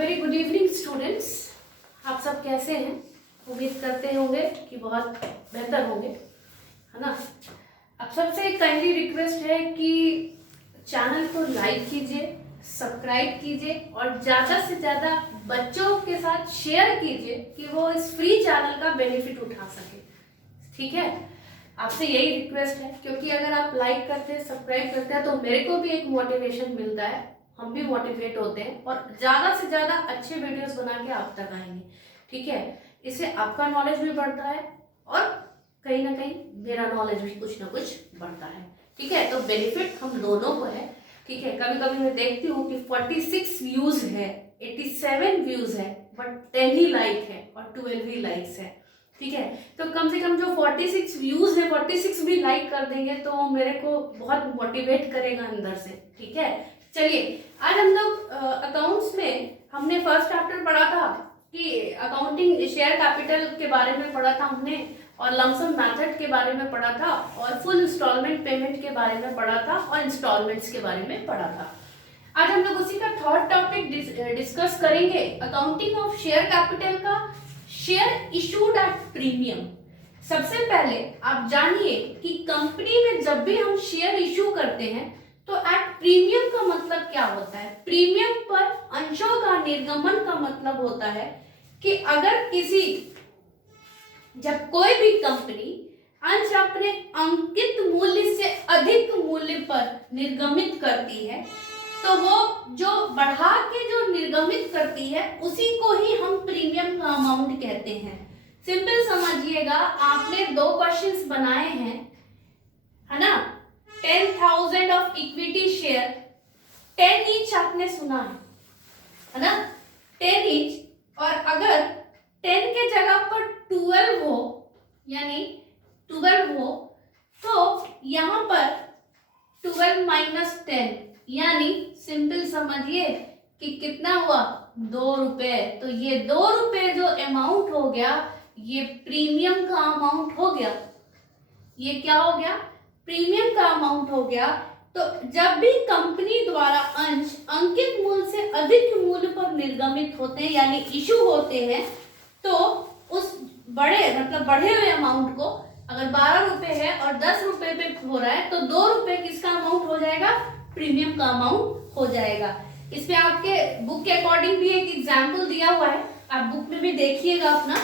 Very good evening students. आप सब कैसे हैं? उम्मीद करते होंगे कि बहुत बेहतर होंगे, है ना। अब सबसे एक काइंडली रिक्वेस्ट है कि चैनल को लाइक कीजिए, सब्सक्राइब कीजिए और ज़्यादा से ज़्यादा बच्चों के साथ शेयर कीजिए कि वो इस फ्री चैनल का बेनिफिट उठा सके। ठीक है, आपसे यही रिक्वेस्ट है, क्योंकि अगर आप लाइक करते हैं, सब्सक्राइब करते हैं तो मेरे को भी एक मोटिवेशन मिलता है, हम भी मोटिवेट होते हैं और ज़्यादा से ज़्यादा अच्छे वीडियोस बना के आप तक आएंगे। ठीक है, इससे आपका नॉलेज भी बढ़ता है और कहीं ना कहीं मेरा नॉलेज भी कुछ ना कुछ बढ़ता है। ठीक है, तो बेनिफिट हम दोनों को है। ठीक है, कभी कभी मैं देखती हूँ कि 46 व्यूज है, 87 व्यूज है, बट 10 ही लाइक है और 12 ही लाइक्स है। ठीक है, तो कम से कम जो 46 व्यूज है 46 भी लाइक कर देंगे तो मेरे को बहुत मोटिवेट करेगा अंदर से। ठीक है, चलिए आज हम लोग अकाउंट्स में हमने फर्स्ट चैप्टर पढ़ा था कि अकाउंटिंग शेयर कैपिटल के बारे में पढ़ा था हमने, और लमसम मेथड के बारे में पढ़ा था, और फुल इंस्टॉलमेंट पेमेंट के बारे में पढ़ा था, और इंस्टॉलमेंट्स के बारे में पढ़ा था। आज हम लोग उसी का थर्ड टॉपिक डिस्कस करेंगे, अकाउंटिंग ऑफ शेयर कैपिटल का, शेयर इशूड एट प्रीमियम। सबसे पहले आप जानिए कि कंपनी में जब भी हम शेयर इशू करते हैं तो एट प्रीमियम का मतलब क्या होता है। प्रीमियम पर अंशों का निर्गमन का मतलब होता है कि अगर किसी जब कोई भी कंपनी अंश अपने अंकित मूल्य से अधिक मूल्य पर निर्गमित करती है तो वो जो बढ़ा के जो निर्गमित करती है उसी को ही हम प्रीमियम का अमाउंट कहते हैं। सिंपल समझिएगा, आपने दो क्वेश्चंस बनाए हैं, है ना। 10,000 ऑफ इक्विटी शेयर, 10 ईच आपने सुना है ना, 10 ईच, और अगर 10 के जगह पर 12 हो, यानी 12 हो, तो यहां पर 12 माइनस 10, यानी सिंपल समझिए कि कितना हुआ, 2 रुपए। तो ये 2 रुपए जो अमाउंट हो गया ये प्रीमियम का अमाउंट हो गया। ये क्या हो गया, प्रीमियम का अमाउंट हो गया। तो जब भी कंपनी द्वारा अंश अंकित मूल्य से अधिक मूल्य पर निर्गमित होते हैं यानी इशू होते हैं, तो उस बड़े मतलब बढ़े हुए अमाउंट को, अगर 12 रुपए है और 10 रुपए पे हो रहा है तो 2 रुपए किसका अमाउंट हो जाएगा, प्रीमियम का अमाउंट हो जाएगा। इसमें आपके बुक के अकॉर्डिंग भी एक एग्जाम्पल दिया हुआ है, आप बुक में भी देखिएगा अपना,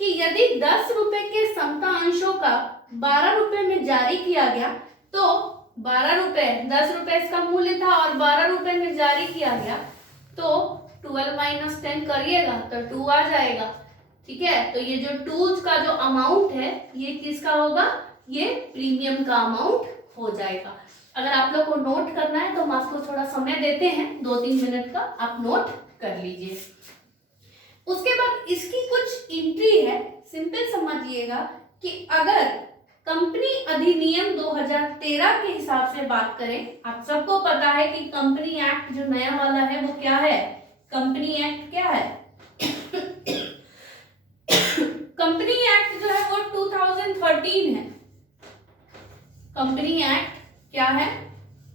कि यदि 10 रुपए के समता अंशों का 12 रुपए में जारी किया गया तो 12 रुपए, 10 रुपए इसका मूल्य था और 12 रुपए में जारी किया गया तो 12 माइनस 10 करिएगा तो 2 आ जाएगा। ठीक है, तो ये जो 2 का जो अमाउंट है ये किसका होगा, ये प्रीमियम का अमाउंट हो जाएगा। अगर आप लोग को नोट करना है तो हम आपको थोड़ा समय देते हैं, 2-3 मिनट का, आप नोट कर लीजिए। उसके बाद इसकी कुछ एंट्री है, सिंपल समझिएगा कि अगर कंपनी अधिनियम 2013 के हिसाब से बात करें, आप सबको पता है कि कंपनी एक्ट जो नया वाला है वो क्या है, कंपनी एक्ट क्या है कंपनी एक्ट जो है वो 2013 है। कंपनी एक्ट क्या है,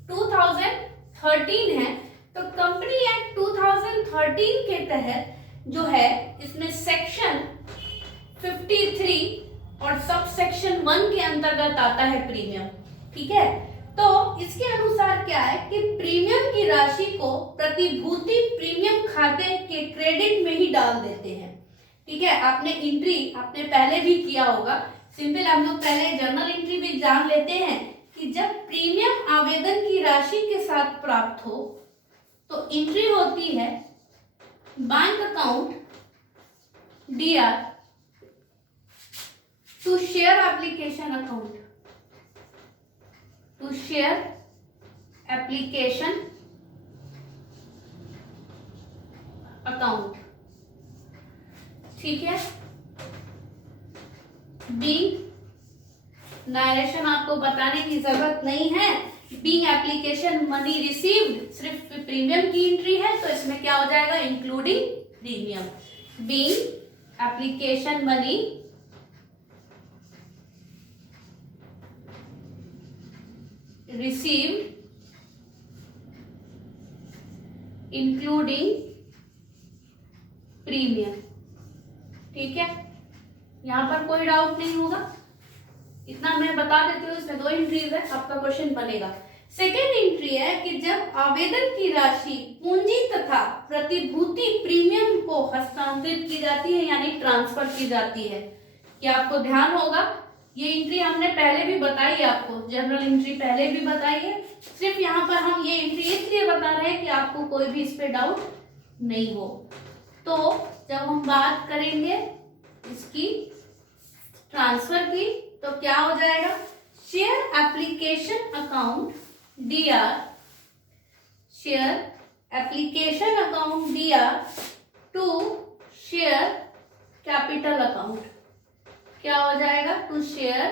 2013 है। तो कंपनी एक्ट 2013 के तहत जो है इसमें सेक्शन 53 और सब सेक्शन 1 के अंतर्गत आता है प्रीमियम। ठीक है, तो इसके अनुसार क्या है कि प्रीमियम की राशि को प्रतिभूति प्रीमियम खाते के क्रेडिट में ही डाल देते हैं। ठीक है, आपने एंट्री आपने पहले भी किया होगा, सिंपल हम लोग पहले जर्नल एंट्री भी जान लेते हैं कि जब प्रीमियम आवेदन की राशि के साथ प्राप्त हो तो एंट्री होती है bank account DR to share application account, to share application account. ठीक है, बीइंग नारेशन आपको बताने की जरूरत नहीं है, बीइंग एप्लीकेशन मनी रिसीव्ड सिर्फ प्रीमियम की एंट्री है तो इसमें क्या हो जाएगा, including premium. Being application money received including premium. ठीक है, यहाँ पर कोई डाउट नहीं होगा, इतना मैं बता देती हूँ। इसमें 2 एंट्रीज है, आपका क्वेश्चन बनेगा। सेकेंड एंट्री है कि जब आवेदन की राशि पूंजी तथा प्रतिभूति प्रीमियम को हस्तांतरित की जाती है, यानी ट्रांसफर की जाती है। क्या आपको ध्यान होगा, ये एंट्री हमने पहले भी बताई है आपको, जनरल एंट्री पहले भी बताई है। सिर्फ यहाँ पर हम ये एंट्री इसलिए बता रहे हैं कि आपको कोई भी इस पे डाउट नहीं हो। तो जब हम बात करेंगे इसकी ट्रांसफर की, तो क्या हो जाएगा, share application account DR, share application account DR to share capital account. क्या हो जाएगा, टू शेयर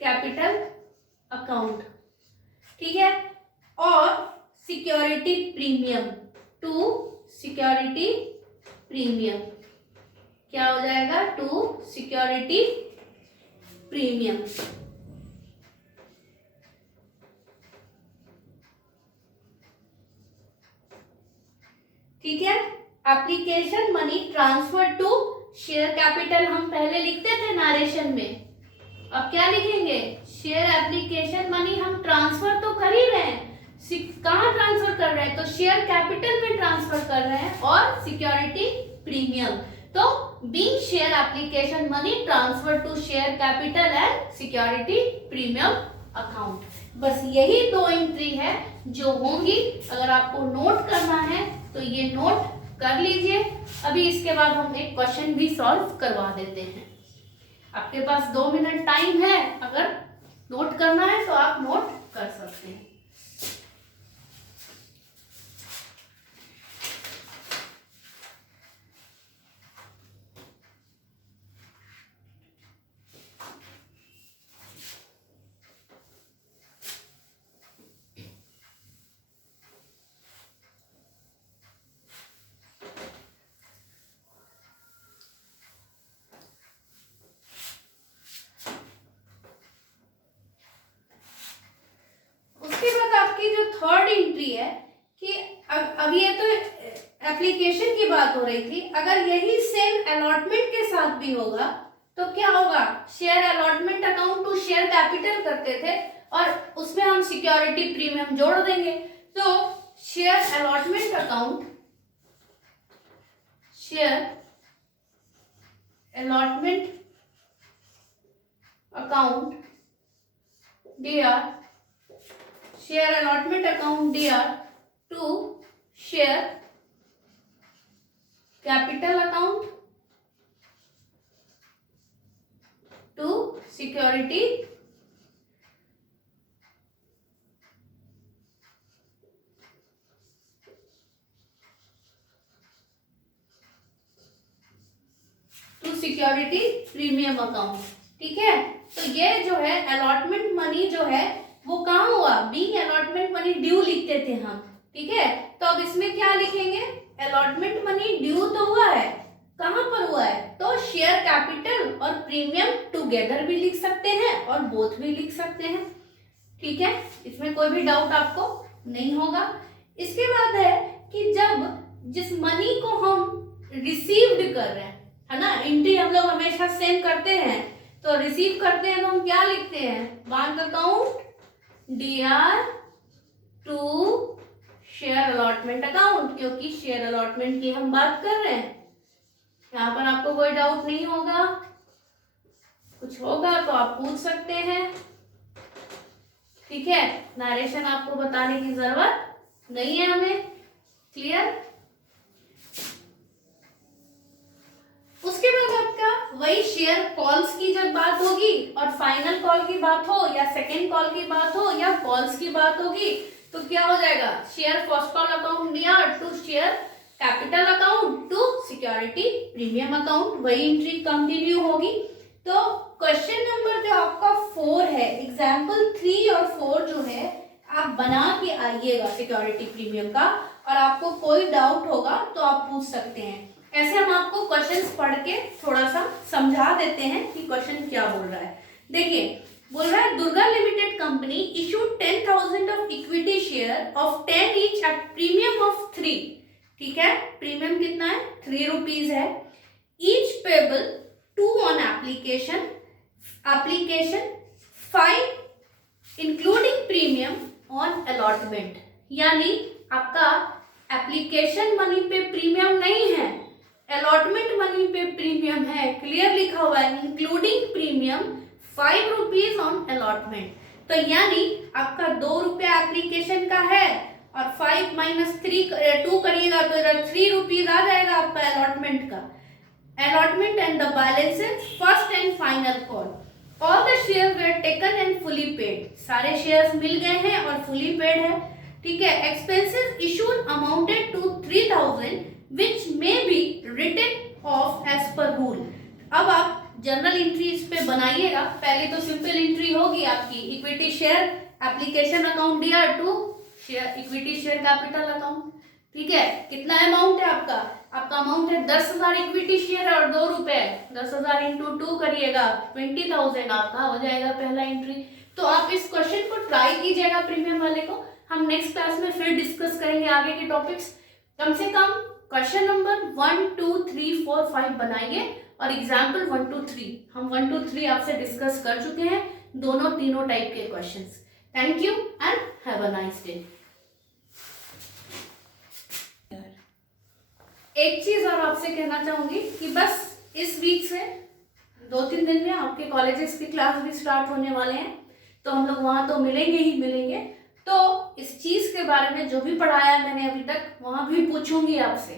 कैपिटल अकाउंट। ठीक है, और security premium to security premium. क्या हो जाएगा, टू सिक्योरिटी प्रीमियम। ठीक है, application money transfer to share capital हम पहले लिखते थे नरेशन में, अब क्या लिखेंगे, शेयर एप्लीकेशन मनी हम ट्रांसफर तो कर ही रहे हैं, कहाँ ट्रांसफर कर रहे हैं, तो शेयर कैपिटल में ट्रांसफर कर रहे हैं, और सिक्योरिटी प्रीमियम। तो being share application money transfer to share capital and security premium account. बस यही 2 एंट्री है जो होंगी। अगर आपको नोट करना है तो ये नोट कर लीजिए। अभी इसके बाद हम एक क्वेश्चन भी सॉल्व करवा देते हैं। आपके पास 2 मिनट टाइम है, अगर नोट करना है तो आप नोट कर सकते हैं। थर्ड एंट्री है कि अब ये तो एप्लीकेशन की बात हो रही थी, अगर यही सेम अलॉटमेंट के साथ भी होगा तो क्या होगा, share allotment account to share capital करते थे और उसमें हम सिक्योरिटी प्रीमियम जोड़ देंगे। तो share allotment account, share allotment account DR, share allotment account DR to share capital account to security security premium account. ठीक है, तो ये जो है अलॉटमेंट मनी जो है वो कहाँ हुआ, बीइंग अलॉटमेंट मनी ड्यू लिखते थे हम। ठीक है, तो अब इसमें क्या लिखेंगे, अलॉटमेंट मनी ड्यू तो हुआ है, कहाँ पर हुआ है, तो शेयर कैपिटल और प्रीमियम टुगेदर भी लिख सकते हैं और बोथ भी लिख सकते हैं। ठीक है, इसमें कोई भी डाउट आपको नहीं होगा। इसके बाद है कि जब जिस मनी को हम रिसीव्ड कर रहे हैं, है ना, एंट्री हम लोग हमेशा सेम करते हैं, तो रिसीव करते हैं तो हम क्या लिखते हैं, bank account DR to share allotment account, क्योंकि शेयर अलॉटमेंट की हम बात कर रहे हैं। यहाँ पर आपको कोई डाउट नहीं होगा, कुछ होगा तो आप पूछ सकते हैं। ठीक है, नरेशन आपको बताने की जरूरत नहीं है हमें, क्लियर। उसके बाद आपका वही शेयर कॉल्स की जब बात होगी और फाइनल कॉल की बात हो या सेकेंड कॉल की बात हो या कॉल्स की बात होगी, तो क्या हो जाएगा, share first call account DR to share capital account to security premium account, वही एंट्री कंटिन्यू होगी। तो क्वेश्चन नंबर जो आपका 4 है, एग्जाम्पल 3 और 4 जो है आप बना के आइएगा सिक्योरिटी प्रीमियम का, और आपको कोई डाउट होगा तो आप पूछ सकते हैं। ऐसे हम आपको क्वेश्चंस पढ़ के थोड़ा सा समझा देते हैं कि क्वेश्चन क्या बोल रहा है। देखिए, बोल रहा है Durga limited company issued 10,000 of equity share of 10 each at premium of 3 ठीक है। प्रीमियम कितना है, 3 रुपीज है। Each payable 2 on application 5 including premium on allotment. यानी आपका एप्लीकेशन मनी पे प्रीमियम नहीं है, अलॉटमेंट मनी पे प्रीमियम है। क्लियर लिखा हुआ है, including premium 5 rupees on allotment. तो यानी आपका 2 रुपया एप्लीकेशन का है और 5 माइनस 2 करिएगा तो इधर 3 रुपीज आ जाएगा आपका अलॉटमेंट का। Allotment and the balance first and final call. All the share were taken and fully paid. सारे शेयर्स मिल गए हैं और फुली पेड है, ठीक है। Expenses issued amounted to 3000 which may be written off as per rule। अब आप जनरल एंट्री इस पे बनाइएगा। पहले तो सिंपल एंट्री होगी आपकी equity share application account DR to share equity share capital account, ठीक है। कितना अमाउंट है आपका, आपका अमाउंट है 10,000 इक्विटी शेयर और 2 रुपए। 10,000 इंटू 2 करिएगा 20,000 आपका हो जाएगा पहला एंट्री। तो आप इस क्वेश्चन को ट्राई कीजिएगा प्रीमियम वाले को। हम नेक्स्ट क्लास में फिर डिस्कस करेंगे आगे के टॉपिक्स। कम से कम क्वेश्चन नंबर 1 2 3 4 5 बनाइए और एग्जाम्पल 1 2 3 हम 1 2 3 आपसे डिस्कस कर चुके हैं, दोनों तीनों टाइप के questions. Thank you and have a nice day. एक चीज और आपसे कहना चाहूंगी कि बस इस वीक से 2-3 दिन में आपके कॉलेजेस की क्लास भी स्टार्ट होने वाले हैं, तो हम लोग वहां तो मिलेंगे ही मिलेंगे। तो इस चीज के बारे में जो भी पढ़ाया है मैंने अभी तक वहां भी पूछूंगी आपसे,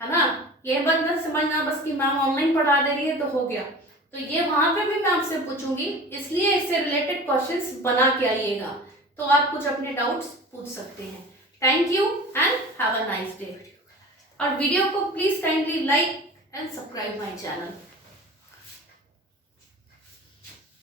है ना। ये बात मत समझना बस कि मैम ऑनलाइन पढ़ा दे रही है तो हो गया, तो ये वहां पे भी मैं आपसे पूछूंगी, इसलिए इससे रिलेटेड क्वेश्चंस बना के आइएगा तो आप कुछ अपने डाउट्स पूछ सकते हैं। Thank you and have a nice day. और वीडियो को please kindly like and subscribe my channel.